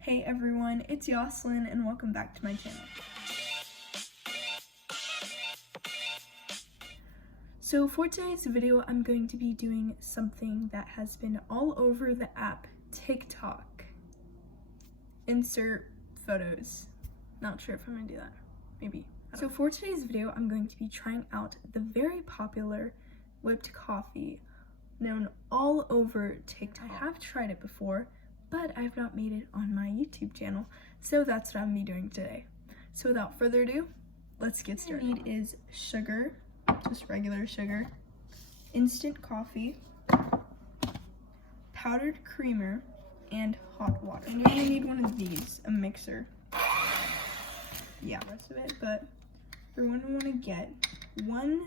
Hey everyone, it's Yoslyn and welcome back to my channel. So for today's video, I'm going to be doing something that has been all over the app TikTok. Insert photos. Not sure if I'm gonna do that. Maybe. So for today's video, I'm going to be trying out the very popular whipped coffee known all over TikTok. I have tried it before, but I've not made it on my YouTube channel, so that's what I'm gonna be doing today. So without further ado, let's get started. What you need is sugar, just regular sugar, instant coffee, powdered creamer, and hot water. And you're gonna need one of these, a mixer. Yeah, the rest of it, but you're gonna wanna get 1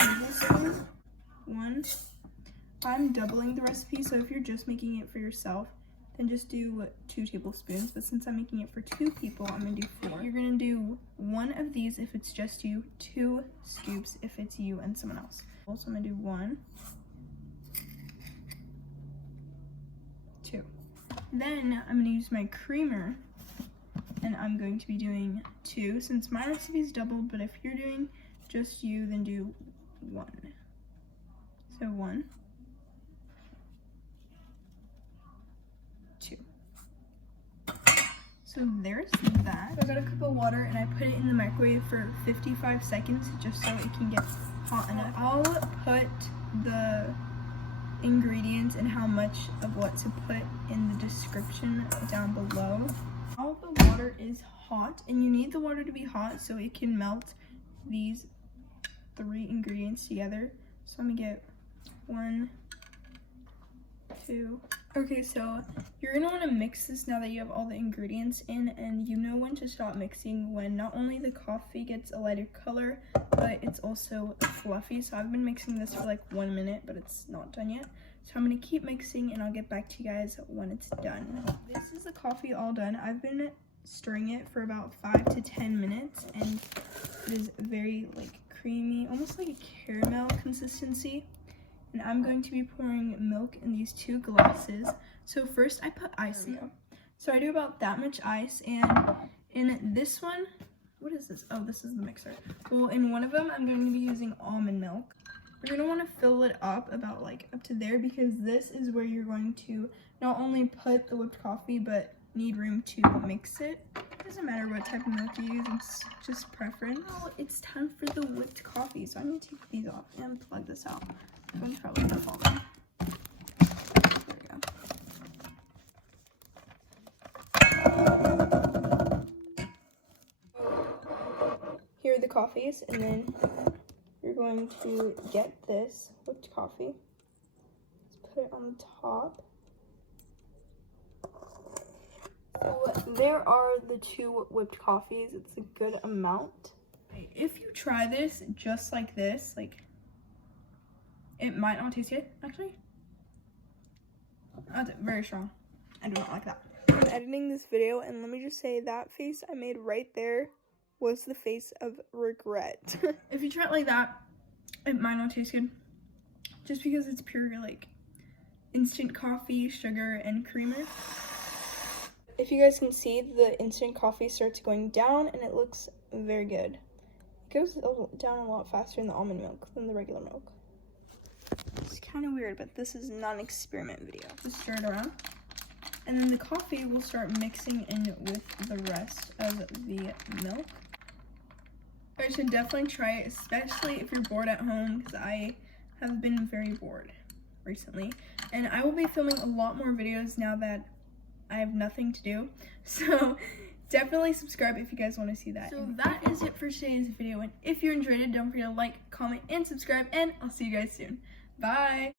tablespoon, I'm doubling the recipe, so if you're just making it for yourself, then just do 2 tablespoons. But since I'm making it for 2 people, I'm gonna do 4. You're gonna do 1 of these if it's just you, 2 scoops if it's you and someone else. Also, I'm gonna do 1, 2. Then I'm gonna use my creamer, and I'm going to be doing 2 since my recipe is doubled. But if you're doing just you, then do 1. So 1, 2. So there's that. So I got a cup of water and I put it in the microwave for 55 seconds just so it can get hot enough. I'll put the ingredients and how much of what to put in the description down below. All the water is hot, and you need the water to be hot so it can melt these 3 ingredients together. So I'm gonna get 1, 2. Okay, so you're gonna want to mix this now that you have all the ingredients in, and you know when to stop mixing when not only the coffee gets a lighter color, but it's also fluffy. So I've been mixing this for like 1 minute, but it's not done yet. So I'm gonna keep mixing and I'll get back to you guys when it's done. This is the coffee all done. I've been stirring it for about 5 to 10 minutes, and it is very like creamy, almost like a caramel consistency. And I'm going to be pouring milk in these 2 glasses. So first I put ice in. So I do about that much ice, and in this one, what is this? Oh, this is the mixer. Well, in one of them, I'm going to be using almond milk. You're gonna want to fill it up about like up to there, because this is where you're going to not only put the whipped coffee, but need room to mix it. It doesn't matter what type of milk you use, it's just preference. Now it's time for the whipped coffee, so I'm gonna take these off and plug this out. Phone's probably gonna fall down. There we go. Here are the coffees, and then you're going to get this whipped coffee. Let's put it on the top. So there are the 2 whipped coffees. It's a good amount. If you try this just like this, like, it might not taste good, actually. That's very strong. I do not like that. I'm editing this video, and let me just say that face I made right there was the face of regret. If you try it like that, it might not taste good, just because it's pure like instant coffee, sugar, and creamer. If you guys can see, the instant coffee starts going down, and it looks very good. It goes down a lot faster in the almond milk than the regular milk. It's kind of weird, but this is not an experiment video. Just stir it around, and then the coffee will start mixing in with the rest of the milk. I should definitely try it, especially if you're bored at home, because I have been very bored recently. And I will be filming a lot more videos now that I have nothing to do. So definitely subscribe if you guys want to see that. So that is it for today's video. And if you enjoyed it, don't forget to like, comment, and subscribe. And I'll see you guys soon. Bye!